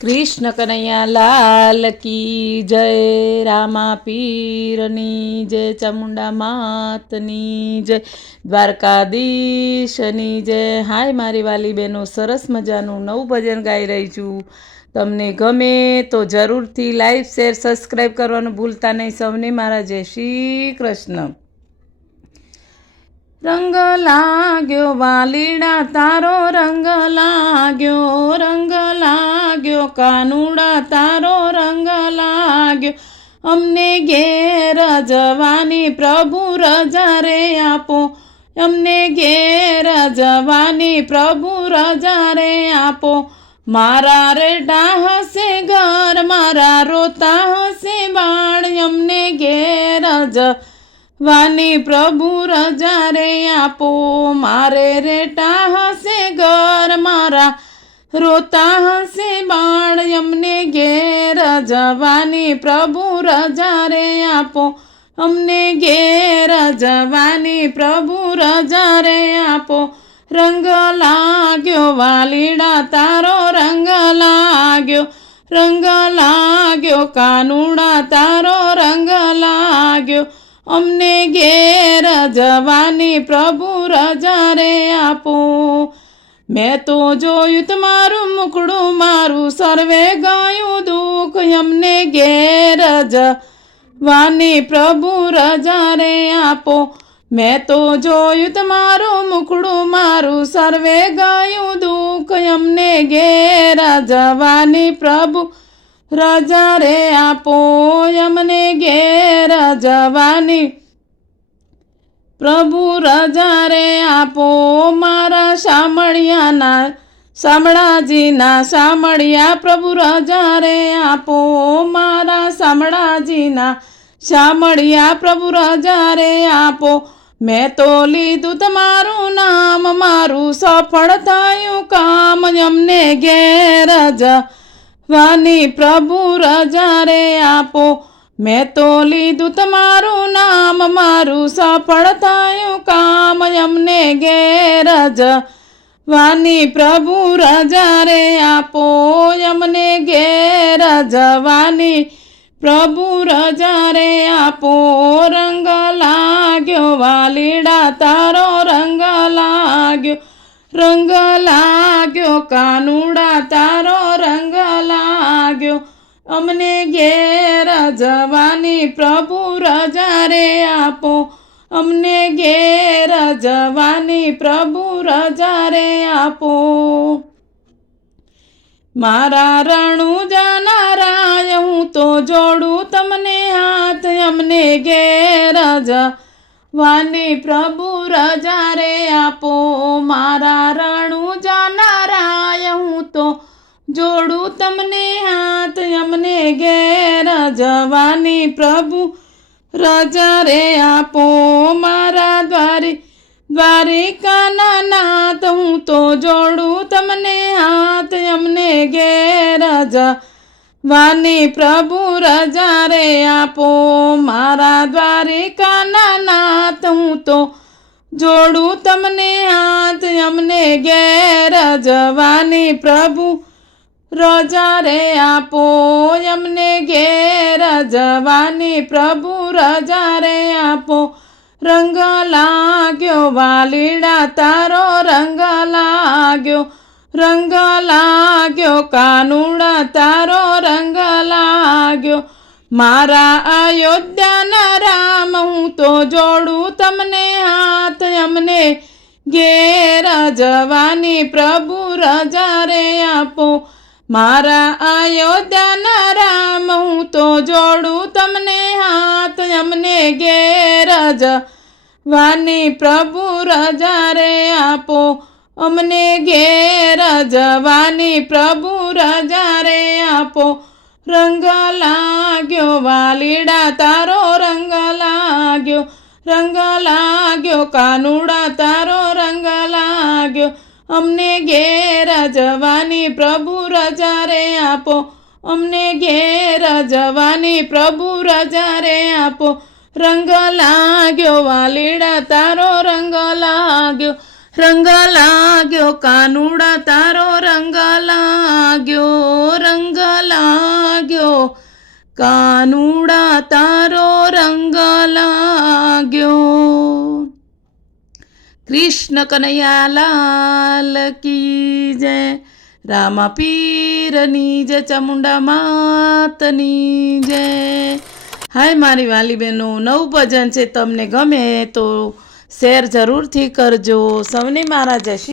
कृष्ण कन्हैया लाल की जय। रामा पीरनी जय। चामुंडा मातनी जय। દ્વારકાધીશની જય। હાય મારી વાલી બહેનો, સરસ મજાનું નવું ભજન ગાઈ રહી છું। તમને ગમે તો જરૂરથી લાઈક શેર સબસ્ક્રાઈબ કરવાનું ભૂલતા નહીં। સૌને મારા જય શ્રી કૃષ્ણ। રંગ લાગ્યો વાલીડા તારો, રંગ લાગ્યો કાનુડા તારો, રંગ લાગ્યો અમને ઘેર જવાની પ્રભુ રજા રે આપો, અમને ઘેર જવાની પ્રભુ રજા રે આપો। મારા રેટા હશે ઘર, મારા રોતા હશે બાળ, અમને ઘેર જવાની પ્રભુ રજા રે આપો। મારે રેટા હશે ઘર, મારા રોતા હશે બાળ, અમને ઘેર જવાની પ્રભુ રજા રે આપો, અમને ઘેર જવાની પ્રભુ રજા રે આપો। રંગ લાગ્યો વાલીડા તારો, રંગ લાગ્યો કાનુડા તારો, રંગ લાગ્યો અમને ઘેર જવાની પ્રભુ રજા રે આપો। મેં તો જોયું તમારું મુખડું, મારું સર્વે ગયું દુઃખ, અમને ઘેર જવાની પ્રભુ રજા રે આપો। મેં તો જોયું તમારું મુખડું, મારું સર્વે ગયું દુઃખ, અમને ઘેર જવાની પ્રભુ રજા રે આપો, અમને ઘેર જવાની પ્રભુ રજા રે આપો। મારા શામળાજીના શામળિયા પ્રભુ રજા રે આપો, મારા શામળાજીના શામળિયા પ્રભુ રજા રે આપો। મેં તો લીધું તમારું નામ, મારું સફળ થયું કામ, અમને ઘેર જવાની પ્રભુ રજા રે આપો। મેં તો લીધું તમારું નામ, મારું સફળ થયું કામ, અમને ઘેર જવાની પ્રભુ રજા રે આપો, અમને ઘેર જવાની પ્રભુ રજા રે આપો। રંગ લાગ્યો વાલીડા તારો, રંગ લાગ્યો કાનુડા તારો, રંગ લાગ્યો અમને ઘેર જવાની પ્રભુ રજા રે આપો, અમને ઘેર જવાની પ્રભુ રજા રે આપો। મારા રણુજાના રાય હું તો જોડું તમને હાથ, અમને ઘેર જવાની પ્રભુ રજા રે આપો। મારા રણુજાના રાય હું તો જોડું તમને હાથ, અમને ઘેર જવાની પ્રભુ રજા રે આપો। મારા દ્વારિકાના નાથ હું તો જોડું તમને હાથ, અમને ઘેર જવાની પ્રભુ રજા રે આપો। મારા દ્વારિકાના નાથ હું તો જોડું તમને હાથ, અમને ઘેર જવાની પ્રભુ રજા રે આપો, અમને ઘેર જવાની પ્રભુ રજા રે આપો। રંગ લાગ્યો વાલીડા તારો, રંગ લાગ્યો કાનુડા તારો, રંગ લાગ્યો મારા અયોધ્યાના રામ હું તો જોડું તમને હાથ, અમને ઘેર જવાની પ્રભુ રજા રે આપો। મારા અયોધ્યાના રામ હું તો જોડું તમને હાથ, અમને ઘેર જવાની પ્રભુ રજા રે આપો, અમને ઘેર જવાની પ્રભુ રજા રે આપો। રંગ લાગ્યો વાલીડા તારો, રંગ લાગ્યો કાનુડા તારો, રંગ લાગ્યો અમને ઘેર જવાની પ્રભુ રજા રે આપો, અમને ઘેર જવાની પ્રભુ રજા રે આપો। રંગ લાગ્યો વાલીડા તારો, રંગ લાગ્યો કાનુડા તારો, રંગ લાગ્યો, રંગ કાનુડા તારો રંગ લાગ્યો. કૃષ્ણ કનૈયા લાલ કી જય. રામા પીરની જય, ચામુંડા માતની જય. હાય મારી વાલી બહેનો, નવું ભજન છે, તમને ગમે તો શેર જરૂરથી કરજો. સૌને મારા જય શ્રી